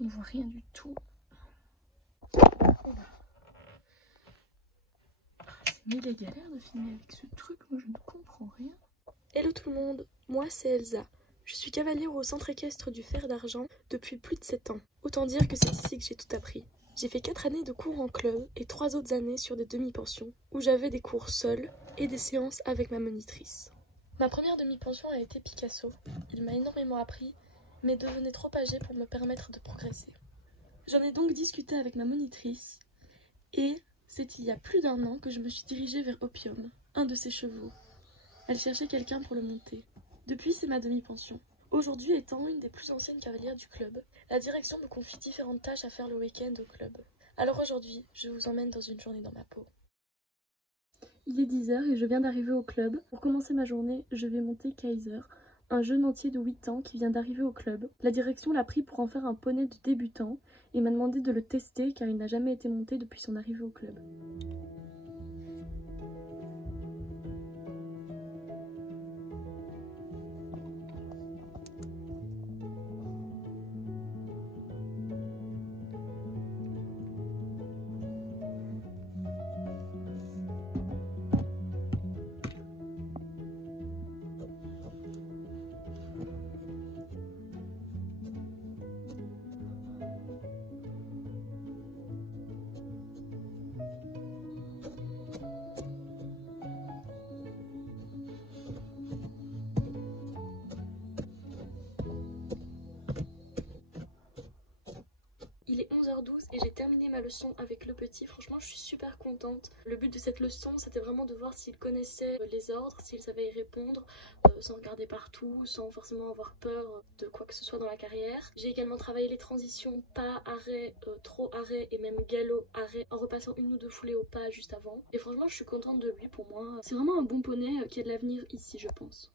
On ne voit rien du tout. C'est méga galère de filmer avec ce truc, moi je ne comprends rien. Hello tout le monde, moi c'est Elsa. Je suis cavalière au centre équestre du Fer d'Argent depuis plus de 7 ans. Autant dire que c'est ici que j'ai tout appris. J'ai fait 4 années de cours en club et 3 autres années sur des demi-pensions, où j'avais des cours seuls et des séances avec ma monitrice. Ma première demi-pension a été Picasso. Il m'a énormément appris, mais devenait trop âgé pour me permettre de progresser. J'en ai donc discuté avec ma monitrice, et c'est il y a plus d'1 an que je me suis dirigée vers Opium, un de ses chevaux. Elle cherchait quelqu'un pour le monter. Depuis, c'est ma demi-pension. Aujourd'hui, étant une des plus anciennes cavalières du club, la direction me confie différentes tâches à faire le week-end au club. Alors aujourd'hui, je vous emmène dans une journée dans ma peau. Il est 10h et je viens d'arriver au club. Pour commencer ma journée, je vais monter Kaiser, un jeune entier de 8 ans qui vient d'arriver au club. La direction l'a pris pour en faire un poney de débutant et m'a demandé de le tester car il n'a jamais été monté depuis son arrivée au club. Il est 11h12 et j'ai terminé ma leçon avec le petit. Franchement, je suis super contente. Le but de cette leçon, c'était vraiment de voir s'il connaissait les ordres, s'il savait y répondre, sans regarder partout, sans forcément avoir peur de quoi que ce soit dans la carrière. J'ai également travaillé les transitions pas, arrêt, trop arrêt et même galop, arrêt, en repassant 1 ou 2 foulées au pas juste avant. Et franchement, je suis contente de lui. Pour moi, c'est vraiment un bon poney qui a de l'avenir ici, je pense.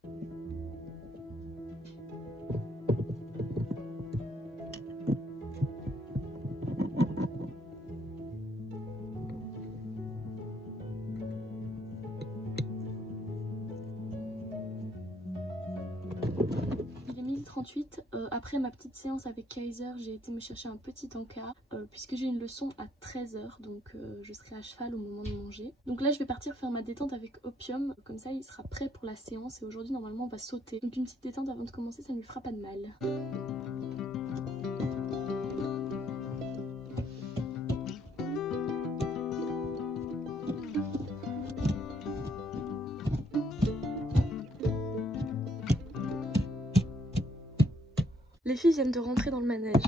Il est 10h38, après ma petite séance avec Kaiser, j'ai été me chercher un petit encas puisque j'ai une leçon à 13h, donc je serai à cheval au moment de manger. Donc là je vais partir faire ma détente avec Opium, comme ça il sera prêt pour la séance et aujourd'hui normalement on va sauter. Donc une petite détente avant de commencer, ça ne lui fera pas de mal. Les filles viennent de rentrer dans le manège.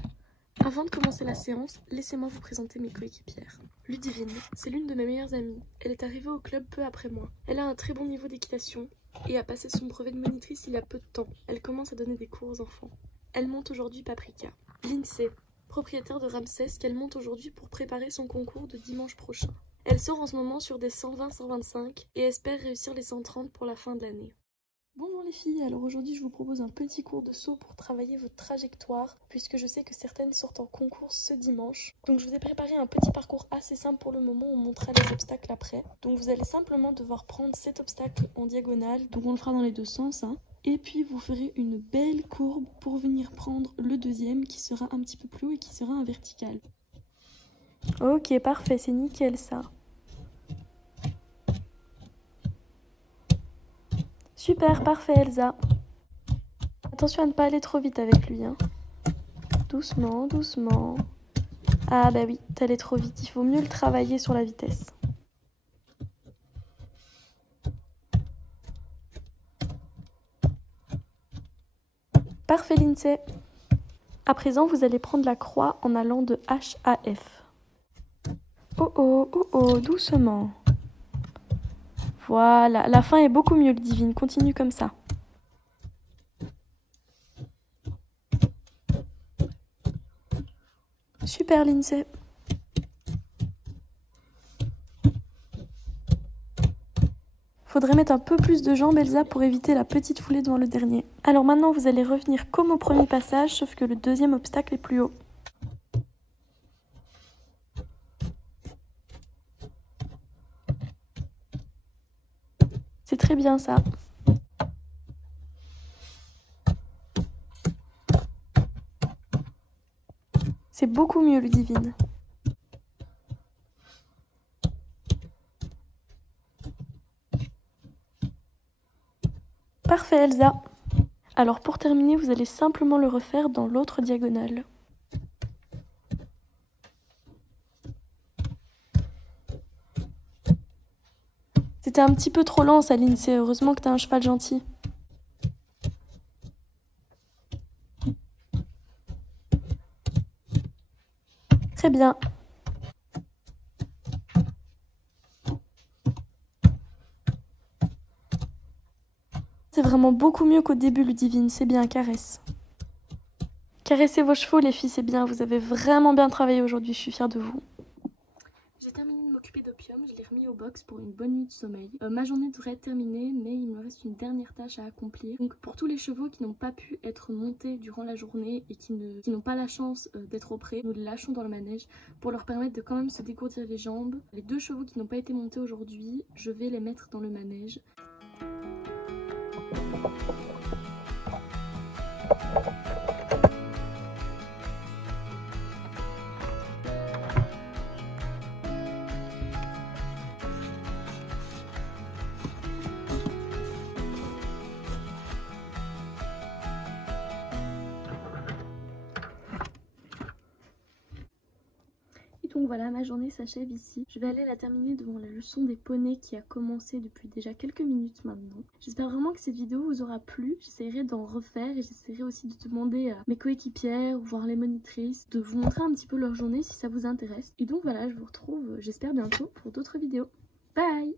Avant de commencer la séance, laissez-moi vous présenter mes coéquipières. Ludivine, c'est l'une de mes meilleures amies. Elle est arrivée au club peu après moi. Elle a un très bon niveau d'équitation et a passé son brevet de monitrice il y a peu de temps. Elle commence à donner des cours aux enfants. Elle monte aujourd'hui Paprika. Lindsay, propriétaire de Ramsès, qu'elle monte aujourd'hui pour préparer son concours de dimanche prochain. Elle sort en ce moment sur des 120-125 et espère réussir les 130 pour la fin de l'année. Bonjour les filles, alors aujourd'hui je vous propose un petit cours de saut pour travailler votre trajectoire puisque je sais que certaines sortent en concours ce dimanche. Donc je vous ai préparé un petit parcours assez simple pour le moment, on montrera les obstacles après. Donc vous allez simplement devoir prendre cet obstacle en diagonale, donc on le fera dans les deux sens, hein. Et puis vous ferez une belle courbe pour venir prendre le deuxième qui sera un petit peu plus haut et qui sera un vertical. Ok, parfait, c'est nickel ça. Super, parfait Elsa. Attention à ne pas aller trop vite avec lui, hein. Doucement, doucement. Ah bah oui, t'allais trop vite, il faut mieux le travailler sur la vitesse. Parfait Lindsay. À présent, vous allez prendre la croix en allant de H à F. Oh oh, oh oh, doucement. Voilà, la fin est beaucoup mieux, Ludivine. Continue comme ça. Super, Lindsay. Faudrait mettre un peu plus de jambes, Elsa, pour éviter la petite foulée devant le dernier. Alors maintenant, vous allez revenir comme au premier passage, sauf que le deuxième obstacle est plus haut. C'est très bien ça. C'est beaucoup mieux, Ludivine. Parfait, Elsa. Alors pour terminer, vous allez simplement le refaire dans l'autre diagonale. C'était un petit peu trop lent, Saline, c'est heureusement que t'as un cheval gentil. Très bien. C'est vraiment beaucoup mieux qu'au début, Ludivine, c'est bien, caresse. Caressez vos chevaux, les filles, c'est bien, vous avez vraiment bien travaillé aujourd'hui, je suis fière de vous. J'ai terminé de m'occuper d'Opium, je l'ai remis au box pour une bonne nuit de sommeil. Ma journée devrait être terminée, mais il me reste une dernière tâche à accomplir. Donc pour tous les chevaux qui n'ont pas pu être montés durant la journée et qui n'ont pas la chance d'être au pré, nous les lâchons dans le manège pour leur permettre de quand même se dégourdir les jambes. Les 2 chevaux qui n'ont pas été montés aujourd'hui, je vais les mettre dans le manège. Donc voilà, ma journée s'achève ici. Je vais aller la terminer devant la leçon des poneys qui a commencé depuis déjà quelques minutes maintenant. J'espère vraiment que cette vidéo vous aura plu. J'essaierai d'en refaire et j'essaierai aussi de demander à mes coéquipières ou voir les monitrices de vous montrer un petit peu leur journée si ça vous intéresse. Et donc voilà, je vous retrouve, j'espère bientôt pour d'autres vidéos. Bye!